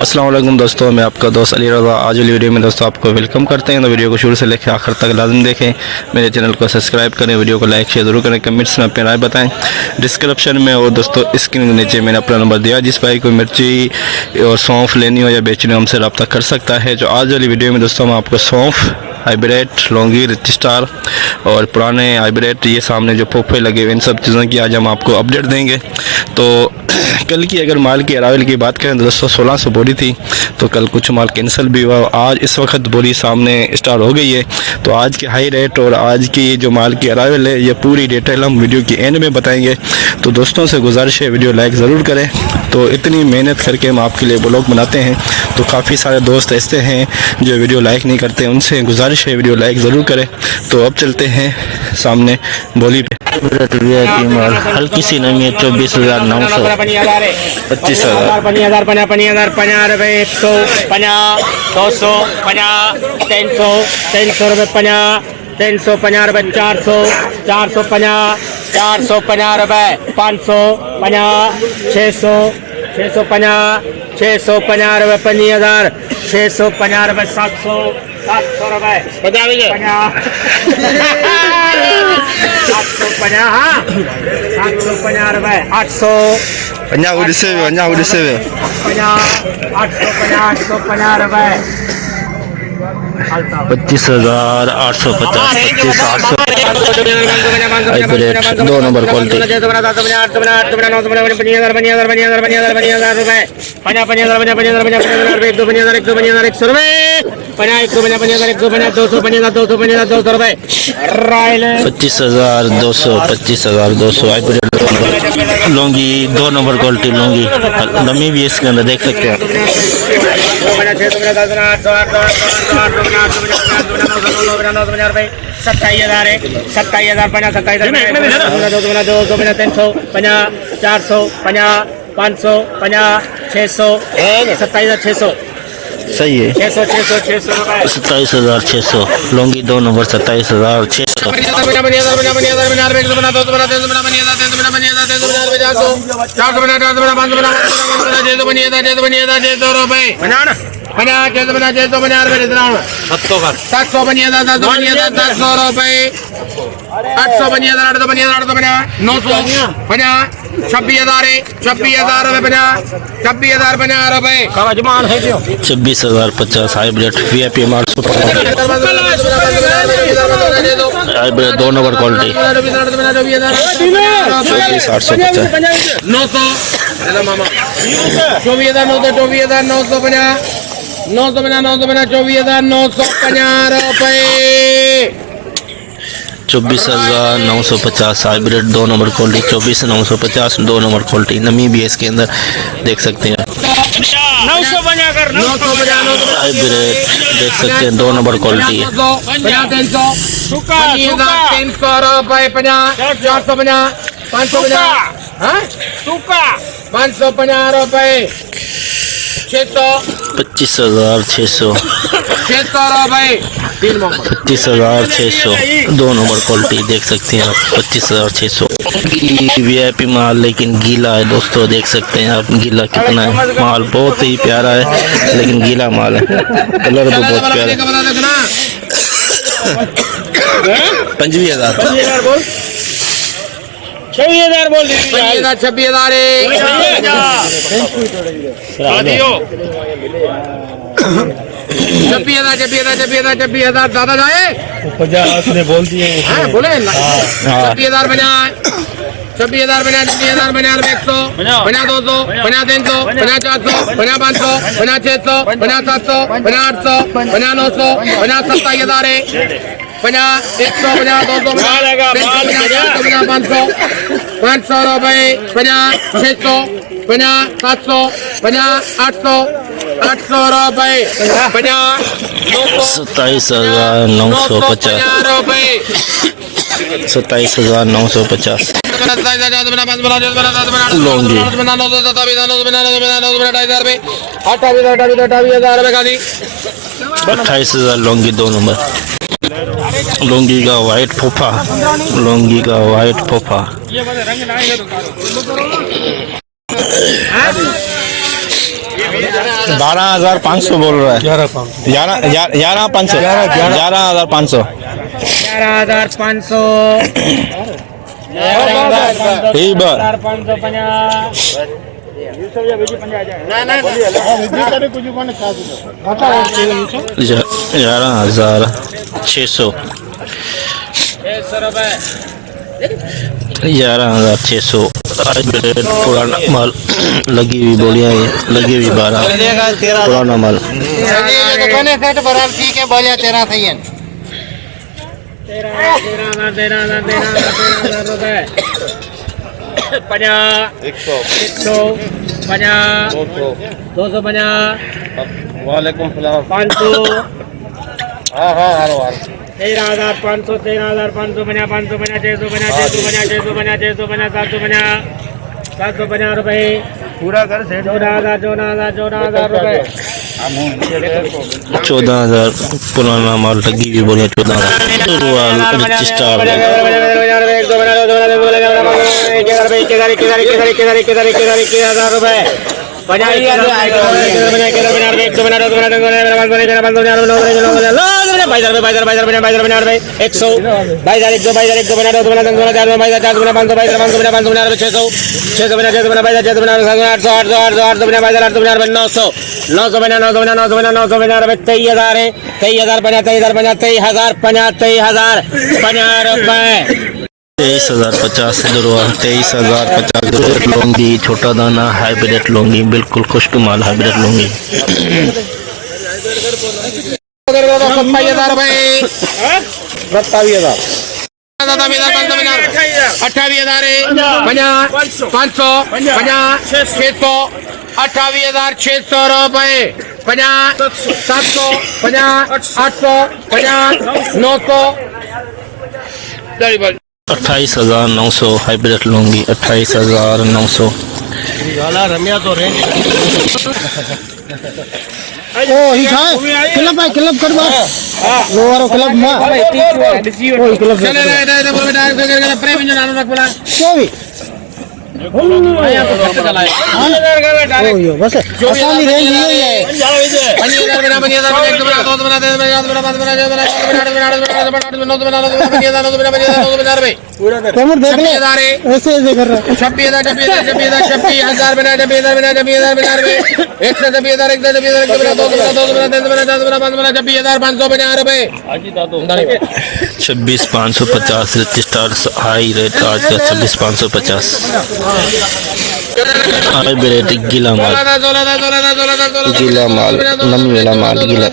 अस्सलाम वालेकुम दोस्तों, मैं आपका दोस्त अली रज़ा। आज वाली वीडियो में दोस्तों आपको वेलकम करते हैं। तो वीडियो को शुरू से लेकर आखिर तक लाजम देखें। मेरे चैनल को सब्सक्राइब करें, वीडियो को लाइक शेयर जरूर करें, कमेंट्स में अपनी राय बताएं। डिस्क्रिप्शन में और दोस्तों स्क्रीन के नीचे मैंने अपना नंबर दिया, जिस भाई को मिर्ची और सौंफ लेनी हो या बेचनी हो हमसे रब्ता कर सकता है। जो आज वाली वीडियो में दोस्तों हम आपको सौंफ, हाइब्रिड, लौंगी, रिच स्टार और पुराने हाइब्रिड, ये सामने जो पोपे लगे हुए, इन सब चीज़ों की आज हम आपको अपडेट देंगे। तो कल की अगर माल की अरावल की बात करें तो दोस्तों 1600 बोरी थी, तो कल कुछ माल कैंसिल भी हुआ। आज इस वक्त बोरी सामने स्टार्ट हो गई है। तो आज के हाई रेट और आज की जो माल की अरावल है, ये पूरी डिटेल हम वीडियो की एंड में बताएंगे। तो दोस्तों से गुजारिश है वीडियो लाइक ज़रूर करें। तो इतनी मेहनत करके हम आपके लिए ब्लॉग बनाते हैं, तो काफ़ी सारे दोस्त ऐसे हैं जो वीडियो लाइक नहीं करते, उनसे गुजारिश है वीडियो लाइक ज़रूर करें। तो अब चलते हैं सामने बोली पे। माल हल्की सी नमी है, 24,900, 25,000, 50,000, 50,000 रुपये, 150, 250, 300, 300 रुपये, 50, 350 रुपये, 400, 450, 450 रुपये, 550, 600, 650, 650 रुपये, 50,000, 650 रुपये, 700, 700 रुपये, 750, 750 रुपये, 800, 850 रुपए, 25,850, 25,800 दो number quality, 25,200, 25,200 Laungi, 2 number quality Laungi, नमी भी इसके अंदर देख सकते हैं। 27,000 है, 27,000, 50, 27,000, 250, 350, 450, 550, 600, 27,600, सही है, 600, 600, 600 रुपए, 27,600 लौंगी, 2 नंबर 27,600, 26,050 हाइब्रिड VIP माल super hybrid, 2 number quality, 24,850, 24,950 hybrid, 2 number quality, 24,950, 2 number quality, नमी भी है इसके अंदर देख सकते हैं। हाइब्रिड देख सकते हैं, 2 नंबर क्वालिटी है। 300 रुपए, 450, 550 रुपए, 600, 25,600, 600 रुपए, 25,600, 2 नंबर क्वालिटी देख सकते हैं आप, 25,600 VIP माल, लेकिन गीला है दोस्तों, देख सकते हैं आप गीला कितना है। माल बहुत ही प्यारा है, लेकिन गीला माल है, कलर भी बहुत प्यारा है। 25,000, 26,000 बोल, 26,000 बोल, 26,000, 26,000 26,000 दादा जाए 50 ने बोल दिए, बोले 26,000 बना, 26,000 बना, 26,000 बना, 100 बना, 200 बना, 300 बना, 400 बना, 500 बना, 600 बना, 700 बना, 800 बना, 900 बना, 27,000 बना, 100 बना, 200 बना, 300 बना, 500 500 रुपए बना, 600 बना, 700 बना, 800 रुपए बना, 27,950, 27,950 लौंगी, 28,000 लौंगी, 2 नंबर लौंगी का वाइट फोफा, लौंगी का वाइट फोफा, 12,500 बोल रहा है। 11,500 11,500 11,500 ठीक बा 11,600 11,600 पुराना माल लगी हुई बोलियां ये लगी हुई 12 पुराना माल सेट बराबर ठीक है बोलिया 13 सही है 13,000 रुपए 250 वालेकुम सलाम 500 हाँ हाँ हारो 13,500 13,550 750 रुपए पूरा कर सेठ 14,000 रुपए 14,000 पुराना माल लगी हुई बोलियां 14,000 स्टार 21,000 रुपए 23,050 दुरवा 23,050 लौंगी छोटा दाना हाइब्रिड लौंगी बिल्कुल खुश्क माल हाइब्रिड लौंगी 27,000 रुपए 27,000 28,600 रुपए 700 800 900 28,900 हाइब्रिड लौंगी 28,900 रम्या तो रेंज ओ ही खाए क्लब है क्लब कर बस लोअर क्लब में कोई क्लब चले रे प्रेम जो नानो रख बोला कोई आया तो खत्म चला है ओ यो बस आसानी रेंज ये है 5,000 बना 5,000 एक बना दो बना दे बना रुपए कमर देख ले ऐसे ऐसे कर रहा 26,000 बना 26,000 बना रुपए 126,000 26,550 बना रुपए 26,550 स्टार हाई रेट आज का 26,550 हाइब्रिड गीला माल नमी वाला माल गीला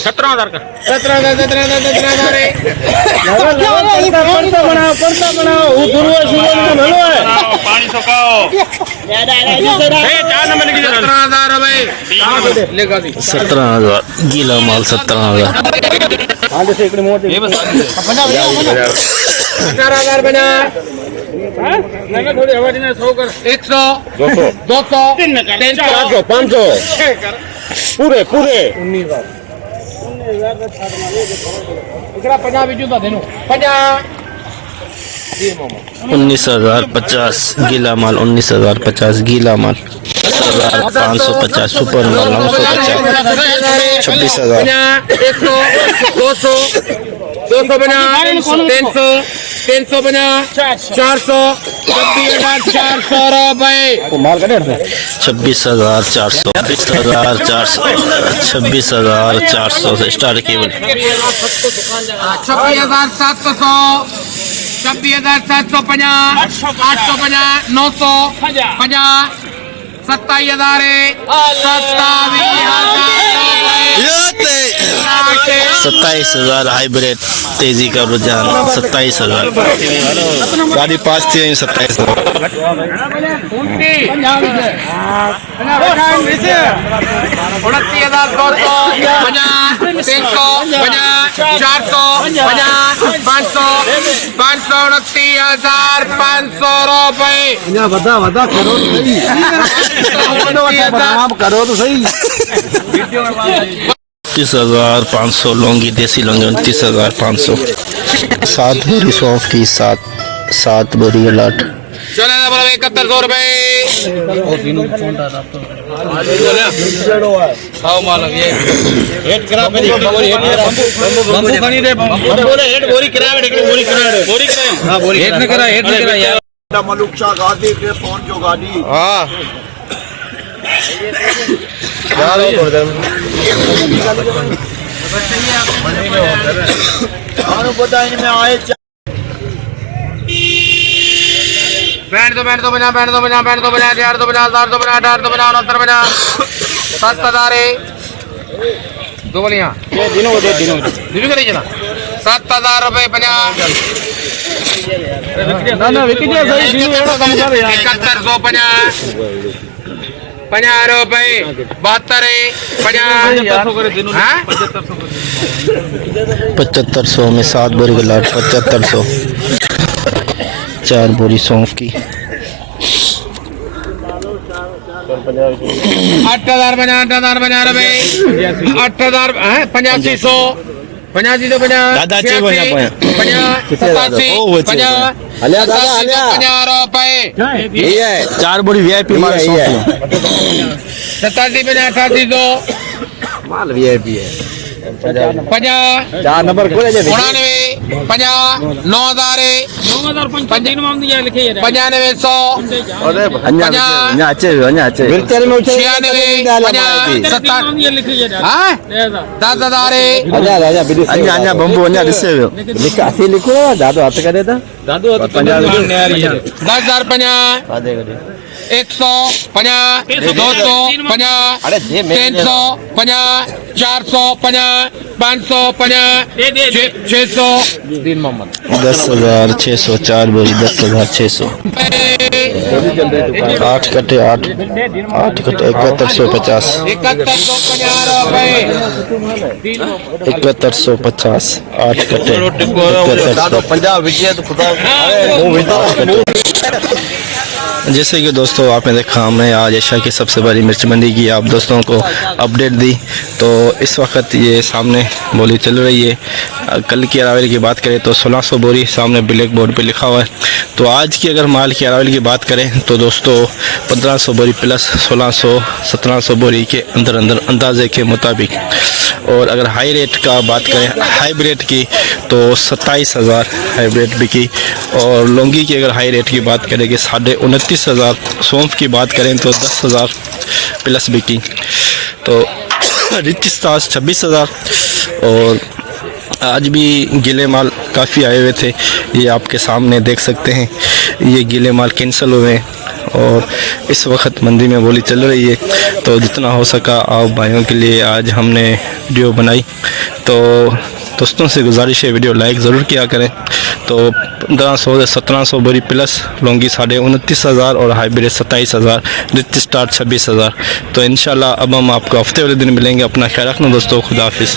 17,000 का 17,000 गीला माल 17,000 18,000 बना 100 200 300 500 पूरे 50 बिजू तो देनो 50 19,050 गीला माल 19,050 गीला माल 10,550 सुपर माल 950 26,000 100 200 बना 300 बना 400 26,400 रुपए 26,400 26,400 से स्टार केबल 26,700 26,750 850 900 27,000 27,000 हाइब्रिड तेजी का रुझान 27,000 गाड़ी पास थी 27,000 करो तो सही 29,500 लौंगी देसी लौंगी 29,500 7 बोरी सौंफ की 7 बोरी लाट चले 7100 रुपए हेड करा मेरी बोरी हेड करा बंबू खणी दे बोले हेड बोरी करा बोरी करा हां बोरी हेड न करा यार मलुक शाह गादी के फोन जो गाड़ी हां यार छोड़ दे और पता इनमें आए बैंड दो 50 50 50 50 50 60 50 60 50 60 50 69 50 7000 दो बोलियां ये दिनों दे दिनों दिनों करे जना 7000 रुपए 50 ना ना विकी जी सही दिनों एड़ा कम कर यार 7150 50 रुपए 72 50 हां 7500 में 7 बोरी का लाट 7500 4 बोरी सौंफ की 8000 रुपए 8000 8500 50 तो 50 दादा चे बोया 87 अलिया दादा अलिया 50 रुपए ये है 4 बोरी वीआईपी माल सौंफ की 87 50 8800 माल वीआईपी है 50 चार नंबर खोले जे 99 50 9000 9500 अरे अन्या अच्छे मिलते में उठे 96 हां 10000 अन्या बम्बू अन्या दिसे लिखा ऐसे लिखो दादू हाथ कर देता दादू 10050 150 250 350 450 550 600 दिन मोहम्मद 10,600 4 बोरी 10,600 8 कटे 8 7150 7150 8 कटे दादू पंजाब विजय तो खुदा वो विदा जैसे कि दोस्तों आपने देखा हमने आज एशिया की सबसे बड़ी मिर्च मंडी की आप दोस्तों को अपडेट दी। तो इस वक्त ये सामने बोली चल रही है। कल की अरावली की बात करें तो 1600 बोरी सामने ब्लैक बोर्ड पे लिखा हुआ है। तो आज की अगर माल की अरावली की बात करें तो दोस्तों 1500 बोरी प्लस 1600-1700 बोरी के अंदर अंदाजे के मुताबिक। और अगर हाई रेट का बात करें हाइब्रिड की तो 27,000 हाइब्रिड बिकी। और लौंगी की अगर हाई रेट की बात करें कि 29,500। सौंफ की बात करें तो 10,000 प्लस बिकी। तो रिच स्टार्स 26,000। और आज भी गीले माल काफ़ी आए हुए थे, ये आपके सामने देख सकते हैं। ये गीले माल कैंसिल हुए हैं और इस वक्त मंदी में बोली चल रही है। तो जितना हो सका आप भाइयों के लिए आज हमने वीडियो बनाई। तो दोस्तों से गुजारिश है वीडियो लाइक ज़रूर किया करें। तो 1500 से 1700 बोरी प्लस लौंगी 29,500 और हाइब्रिड 27,000, रिच स्टार 26,000। तो इंशाल्लाह अब हम आपको हफ्ते वाले दिन मिलेंगे। अपना ख्याल रखना दोस्तों, खुदा हाफिज़।